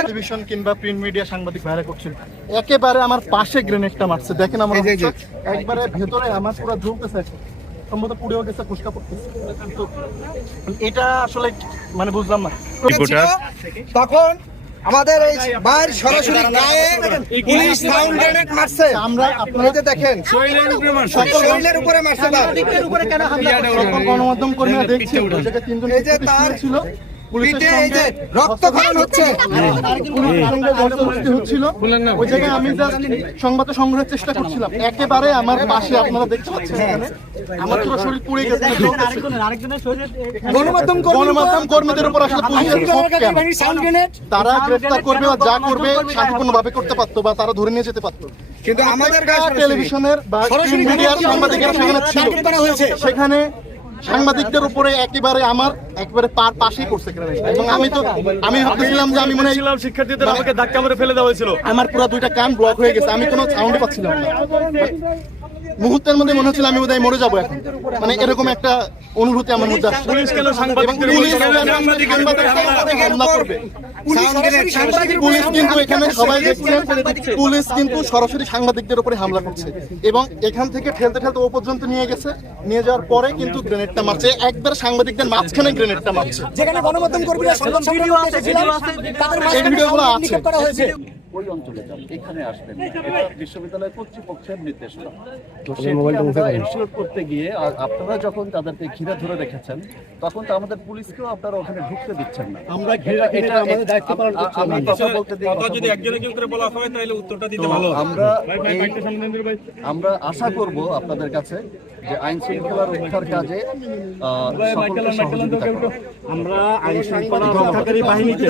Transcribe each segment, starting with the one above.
Television কিংবা print media সাংবাদিক ভাইরা করছেন, একেবারে আমার পাশে গ্রেনেডটা মারছে। দেখেন আমার একবারে ভেতরে আমার পুরো ঢুকতেছে, সম্ভবত পুড়েও গেছে, ফুসকা পড়তেছে। কিন্তু এটা আসলে মানে বুঝলাম না। তখন আমাদের এই বাইর সরাসরি গায়ে পুলিশ সাউন্ড গ্রেনেড মারছে। আমরা আপনারা দেখেন শরীরের উপরে মারছে। গণমাধ্যম কর্মীরা দেখছি এই যে তার ছিল রক্তক্ষরণ হচ্ছে, ওই জায়গায় আমি সংবাদ সংগ্রহের চেষ্টা করছিলাম। একেবারে আমার পাশে আপনারা দেখতে পাচ্ছেন, আমার পুরো শরীর পুড়ে গেছে। গণমাধ্যম কর্মীদের উপর আসলে তারা গ্রেফতার করবে বা যা করবে শান্তিপূর্ণভাবে করতে পারতো বা তারা ধরে নিয়ে যেতে পারতো, কিন্তু আমাদের টেলিভিশনের বা মিডিয়ার সাংবাদিকেরা সেখানে ছিল, সেখানে সাংবাদিকদের উপরে একেবারে পাশেই করছে। এবং আমি ভাবতেছিলাম যে আমি মনে হয় শিক্ষার্থীদের আমাকে ধাক্কা মেরে ফেলে দেওয়া হয়েছিল। আমার পুরো দুইটা কান ব্লক হয়ে গেছে, আমি কোনো সাউন্ডই পাচ্ছিলাম না। মুহূর্তের মধ্যে মনে হচ্ছিল আমি বোধহয় মরে যাবো এখন, মানে এরকম একটা অনুভূতি আমার মধ্যে আসছে। পুলিশ কিন্তু এখানে সবাই দেখছেন, পুলিশ কিন্তু সরাসরি সাংবাদিকদের উপরে হামলা করছে এবং এখান থেকে ঠেলতে ঠেলতে ও পর্যন্ত নিয়ে গেছে। নিয়ে যাওয়ার পরে কিন্তু গ্রেনেডটা মারছে, একবার সাংবাদিকদের মাঝখানে গ্রেনেডটা মারছে। যেখানে গণমাধ্যম কর্মীরা এই ভিডিওগুলো আছে। ওই অঞ্চলে যান, এখানে আসবেন, বিশ্ববিদ্যালয় কর্তৃপক্ষের নির্দেশনা। তো এনশিওর করতে গিয়ে আপনারা যখন তাদেরকে ঘিরে ধরে রেখেছেন, তখন তো আমাদের পুলিশকেও আপনারা ওখানে ঢুকতে দিচ্ছেন না। আমরা এটা আমাদের দায়িত্ব পালন করছি। আমি কথা বলতে দিই, যদি একজন একজন করে বলা হয় তাহলে উত্তরটা দিতে ভালো। আমরা আশা করব আপনাদের কাছে যে আইন শৃঙ্খলা রক্ষার কাজে সকলকে সহযোগিতা করবেন। আমরা আইন শৃঙ্খলা রক্ষাকারী বাহিনীকে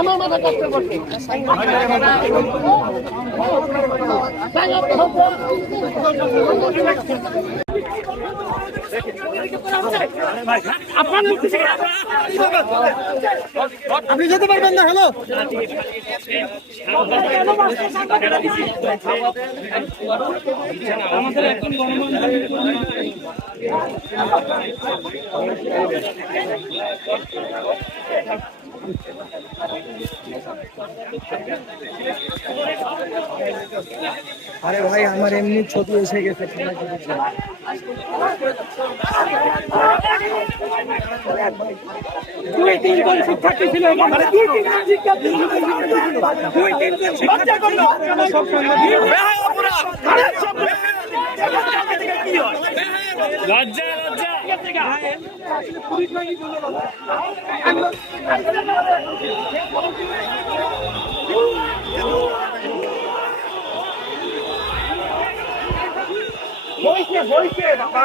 আমার মাথা কষ্ট করছে। আপনি যেতে পারবেন না। হ্যালো, আমাদের এখন আরে ভাই আমার এমনি ছবি এসে গেছে। দুই তিনজন শিক্ষার্থী ছিল, লজ্জা বইছে বাবা।